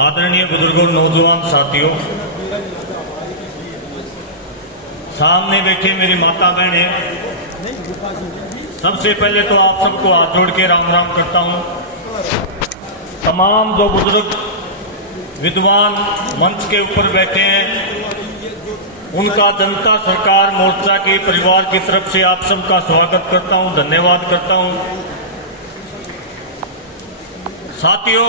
आदरणीय बुजुर्गों, नौजवान साथियों, सामने बैठे मेरी माता बहनें, सबसे पहले तो आप सबको हाथ जोड़ के राम राम करता हूं। तमाम जो बुजुर्ग विद्वान मंच के ऊपर बैठे हैं, उनका जनता सरकार मोर्चा के परिवार की तरफ से आप सबका स्वागत करता हूं, धन्यवाद करता हूं। साथियों,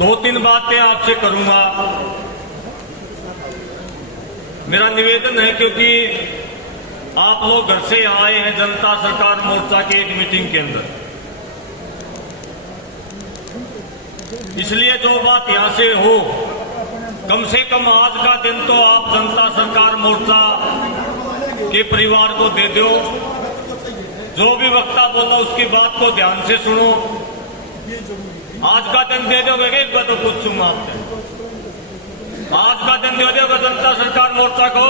2-3 बातें आपसे करूंगा। मेरा निवेदन है, क्योंकि आप लोग घर से आए हैं जनता सरकार मोर्चा के एक मीटिंग के अंदर, इसलिए जो बात यहां से हो, कम से कम आज का दिन तो आप जनता सरकार मोर्चा के परिवार को दे दो। जो भी वक्ता बोला उसकी बात को ध्यान से सुनो। आज का दिन दे दोगे, एक बात तो पूछूंगा आपसे, आज का दिन दे दोगे जनता सरकार मोर्चा को?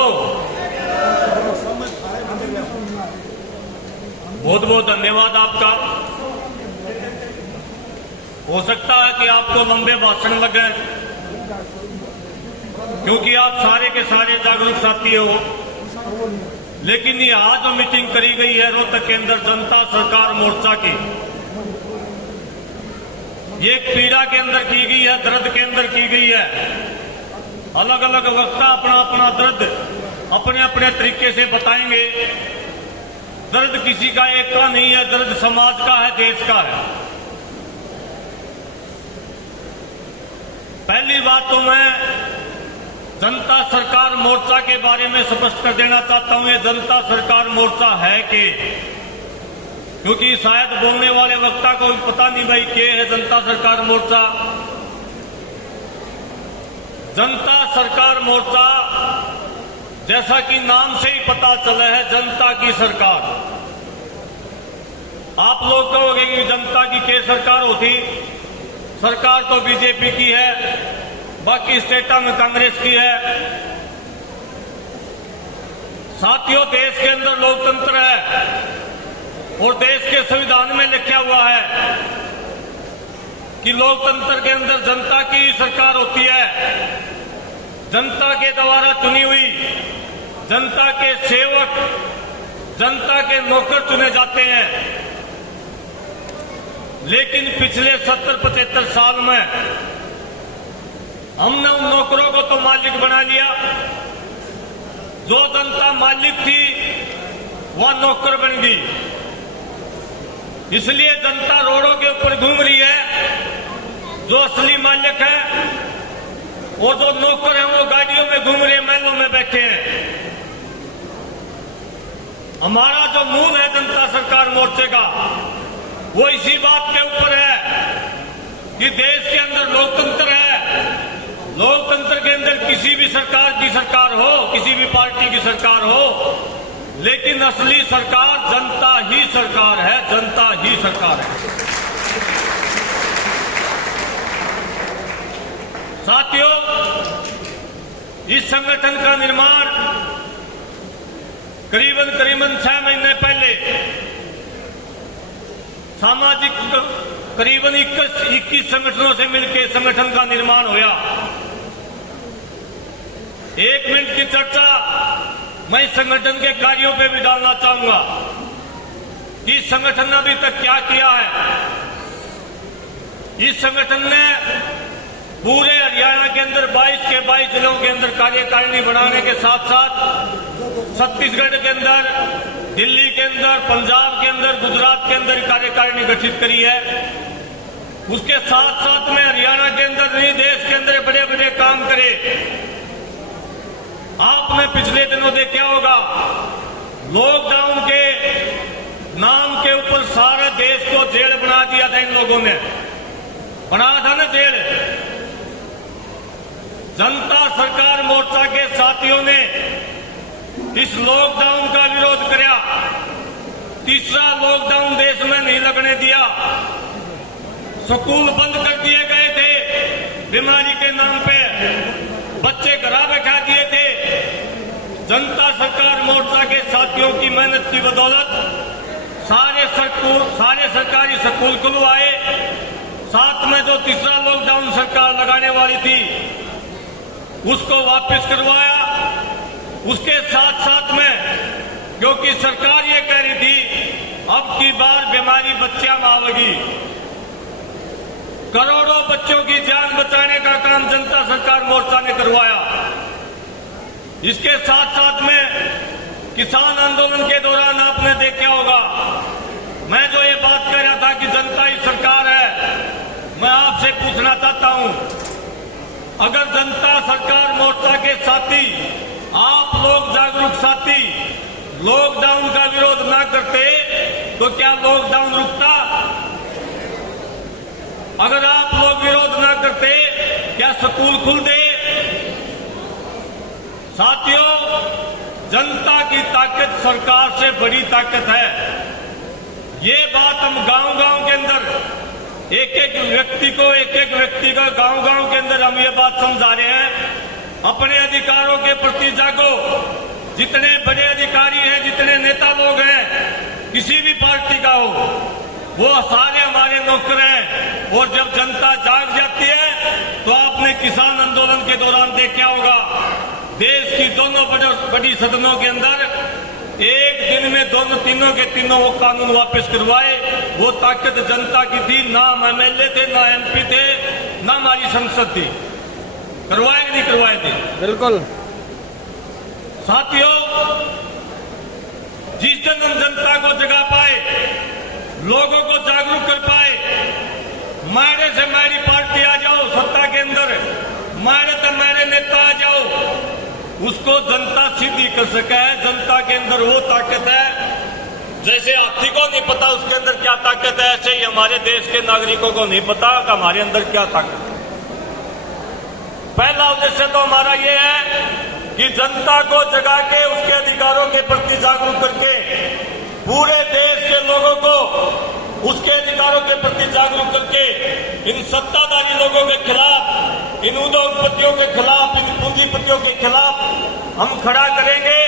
बहुत बहुत धन्यवाद आपका। हो सकता है कि आपको लंबे भाषण लगे, क्योंकि आप सारे के सारे जागरूक साथी हो, लेकिन ये आज जो मीटिंग करी गई है रोहतक के अंदर जनता सरकार मोर्चा की, ये पीड़ा के अंदर की गई है, दर्द के अंदर की गई है। अलग अलग वक्ता अपना अपना दर्द अपने अपने तरीके से बताएंगे। दर्द किसी का एक का नहीं है, दर्द समाज का है, देश का है। पहली बात तो मैं जनता सरकार मोर्चा के बारे में स्पष्ट कर देना चाहता हूं, ये जनता सरकार मोर्चा है कि, क्योंकि शायद बोलने वाले वक्ता को पता नहीं भाई क्या है जनता सरकार मोर्चा। जनता सरकार मोर्चा, जैसा कि नाम से ही पता चला है, जनता की सरकार। आप लोग कहोगे कि जनता की क्या सरकार होती? सरकार तो बीजेपी की है, बाकी स्टेटा में कांग्रेस की है। साथियों, देश के अंदर लोकतंत्र है और देश के संविधान में लिखा हुआ है कि लोकतंत्र के अंदर जनता की सरकार होती है। जनता के द्वारा चुनी हुई, जनता के सेवक, जनता के नौकर चुने जाते हैं। लेकिन पिछले 70-75 साल में हमने उन नौकरों को तो मालिक बना लिया। जो जनता मालिक थी वह नौकर बन गई। इसलिए जनता रोडों के ऊपर घूम रही है, जो असली मालिक है, और जो नौकर हैं वो गाड़ियों में घूम रहे हैं, महलों में बैठे हैं। हमारा जो मूल है जनता सरकार मोर्चे का, वो इसी बात के ऊपर है कि देश के अंदर लोकतंत्र है। लोकतंत्र के अंदर किसी भी सरकार की सरकार हो, किसी भी पार्टी की सरकार हो, लेकिन असली सरकार जनता ही सरकार है, जनता ही सरकार है। साथियों, इस संगठन का निर्माण करीबन 6 महीने पहले सामाजिक करीबन 21 संगठनों से मिलकर संगठन का निर्माण हुआ। 1 मिनट की चर्चा मैं इस संगठन के कार्यों पे भी डालना चाहूंगा कि इस संगठन ने अभी तक क्या किया है। इस संगठन ने पूरे हरियाणा के अंदर 22 के 22 जिलों के अंदर कार्यकारिणी बनाने के साथ साथ छत्तीसगढ़ के अंदर, दिल्ली के अंदर, पंजाब के अंदर, गुजरात के अंदर कार्यकारिणी गठित करी है। उसके साथ साथ में हरियाणा के अंदर नहीं, देश के अंदर बड़े बड़े काम करे। आपने पिछले दिनों देखा होगा, लॉकडाउन के नाम के ऊपर सारा देश को जेल बना दिया था। इन लोगों ने बनाया था ना जेल। जनता सरकार मोर्चा के साथियों ने इस लॉकडाउन का विरोध किया। तीसरा लॉकडाउन देश में नहीं लगने दिया। स्कूल बंद कर दिए गए थे बीमारी के नाम पे, बच्चे घर बैठा दिए थे। जनता सरकार मोर्चा के साथियों की मेहनत की बदौलत सारे सरकारी स्कूल खुलवाए, साथ में जो तीसरा लॉकडाउन सरकार लगाने वाली थी उसको वापस करवाया। उसके साथ साथ में क्योंकि सरकार ये कह रही थी अब की बार बीमारी बच्चियां मावेगी, करोड़ों बच्चों की जान बचाने का काम जनता सरकार मोर्चा ने करवाया। इसके साथ साथ में किसान आंदोलन के दौरान आपने देखा होगा, मैं जो ये बात कह रहा था कि जनता ही सरकार है, मैं आपसे पूछना चाहता हूं, अगर जनता सरकार मोर्चा के साथी, आप लोग जागरूक साथी लॉकडाउन का विरोध ना करते तो क्या लॉकडाउन रुकता? अगर आप लोग विरोध ना करते क्या स्कूल खुलते? साथियों, जनता की ताकत सरकार से बड़ी ताकत है। ये बात हम गांव-गांव के अंदर एक एक व्यक्ति का गांव-गांव के अंदर हम ये बात समझा रहे हैं। अपने अधिकारों के प्रति जागो। जितने बड़े अधिकारी हैं, जितने नेता लोग हैं, किसी भी पार्टी का हो, वो सारे हमारे नौकर हैं। और जब जनता जाग जाती है तो आपने किसान आंदोलन के दौरान देखा होगा, देश की दोनों बड़ी सदनों के अंदर एक दिन में तीनों के तीनों वो कानून वापस करवाए। वो ताकत जनता की थी, ना हम एमएलए थे, ना एमपी थे, ना हमारी संसद थी। करवाए कि नहीं करवाए थे? बिल्कुल। साथियों, जिस दिन हम जनता को जगा पाए, लोगों को जागरूक कर पाए, मायने से मायरी पार्टी आ जाओ सत्ता के अंदर, मायने से मायरे नेता आ जाओ, उसको जनता सीधी कर सके है। जनता के अंदर वो ताकत है, जैसे हाथी को नहीं पता उसके अंदर क्या ताकत है, ऐसे ही हमारे देश के नागरिकों को नहीं पता कि हमारे अंदर क्या ताकत है। पहला उद्देश्य तो हमारा ये है कि जनता को जगा के उसके अधिकारों के प्रति जागरूक करके पूरे देश के लोगों को उसके अधिकारों के प्रति जागरूक करके इन सत्ताधारी लोगों के खिलाफ, इन उद्योगपतियों के खिलाफ, इन पूंजीपतियों के खिलाफ हम खड़ा करेंगे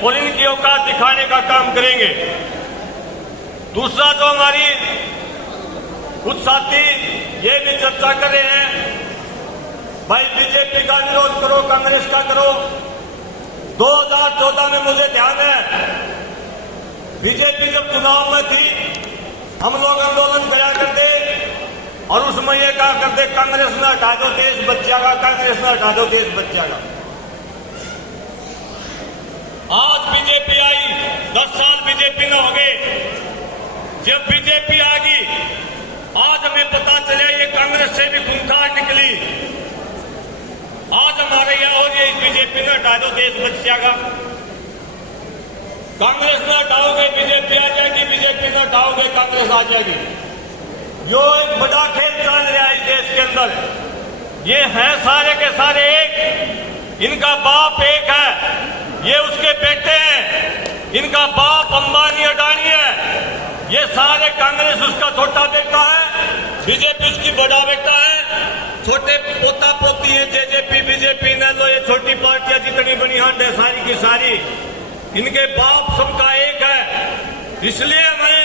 और इनकी औकात दिखाने का काम करेंगे। दूसरा, जो हमारी कुछ साथी ये भी चर्चा कर रहे हैं, भाई बीजेपी का विरोध करो, कांग्रेस का करो। 2014 में मुझे ध्यान है, बीजेपी जब चुनाव में थी, हम लोग आंदोलन कराया करते और उसमें यह कहा करते कांग्रेस ने हटा दो देश बच्चेगा, कांग्रेस ने हटा दो देश बच्चेगा। आज बीजेपी आई, 10 साल बीजेपी न हो गए। जब बीजेपी आ गई, आज हमें पता चले ये कांग्रेस से भी खूंखार निकली। आज हमारे यहां हो रही है, बीजेपी ने हटा दो देश बच्चेगा, कांग्रेस ने हटाओगे बीजेपी आ जाएगी, बीजेपी ने हटाओगे कांग्रेस आ जाएगी। यो एक बड़ा खेल चल रहा है इस देश के अंदर। ये हैं सारे के सारे एक, इनका बाप एक है, ये उसके बेटे हैं, इनका बाप अंबानी अडानी है। ये सारे कांग्रेस उसका छोटा बेटा है, बीजेपी उसकी बड़ा बेटा है। छोटे पोता पोती है जेजेपी, बीजेपी ने लो, ये छोटी पार्टियां जितनी बनी हंड है सारी की सारी, इनके बाप सबका एक है। इसलिए हमें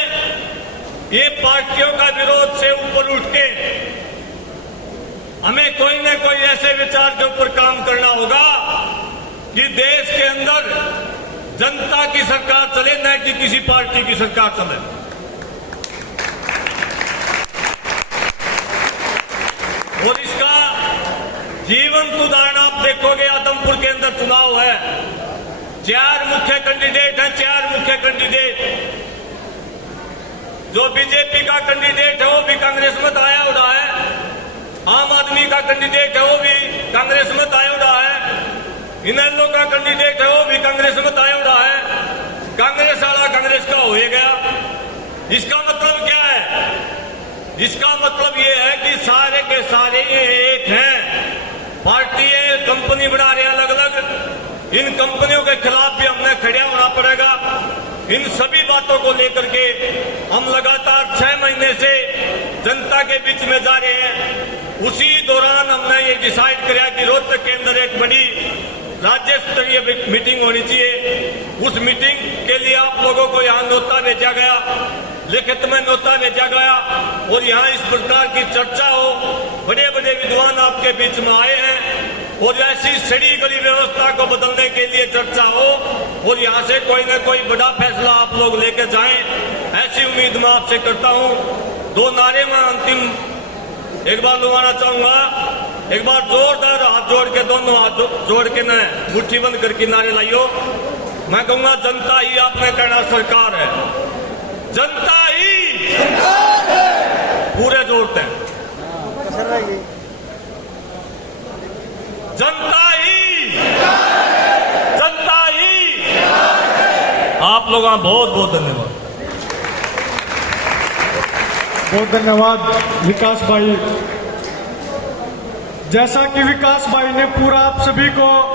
ये पार्टियों का विरोध से ऊपर उठ के हमें कोई न कोई ऐसे विचार के ऊपर काम करना होगा कि देश के अंदर जनता की सरकार चले, न कि किसी पार्टी की सरकार चले। और इसका जीवंत उदाहरण आप देखोगे, आदमपुर के अंदर चुनाव है, 4 मुख्य कैंडिडेट हैं, 4 मुख्य कैंडिडेट। जो बीजेपी का कैंडिडेट है वो भी कांग्रेस में दाया उड़ा है, आम आदमी का कैंडिडेट है वो भी कांग्रेस में दाया उड़ा है, इनेलो का कैंडिडेट है वो भी कांग्रेस में दाया उड़ा है। कांग्रेस वाला कांग्रेस का हो गया। इसका मतलब क्या है? इसका मतलब ये है कि सारे के सारे ये एक हैं। पार्टी है, कंपनी बना रहे अलग अलग, इन कंपनियों के खिलाफ भी हमने खड़ा होना पड़ेगा। इन सभी बातों को लेकर के हम लगातार 6 महीने से जनता के बीच में जा रहे हैं। उसी दौरान हमने ये डिसाइड किया कि रोहतक के अंदर एक बड़ी राज्य स्तरीय मीटिंग होनी चाहिए। उस मीटिंग के लिए आप लोगों को यहाँ न्योता भेजा गया, लिखित में न्योता भेजा गया और यहाँ इस प्रकार की चर्चा हो। बड़े बड़े विद्वान आपके बीच में आए हैं और ऐसी सड़ी गली व्यवस्था को बदलने के लिए चर्चा हो और यहाँ से कोई न कोई बड़ा फैसला आप लोग लेके जाएं, ऐसी उम्मीद मैं आपसे करता हूँ। 2 नारे में अंतिम एक बार लगाना चाहूंगा। एक बार जोरदार हाथ जोड़ के, दोनों हाथ जोड़ के न मुट्ठी बंद करके नारे लाइयो। मैं कहूंगा जनता ही, आपने कहना सरकार है, जनता ही सरकार है, पूरे जोड़ते हैं, जनता ही, जनता ही। आप लोगों का बहुत बहुत धन्यवाद। बहुत धन्यवाद विकास भाई। जैसा कि विकास भाई ने पूरा आप सभी को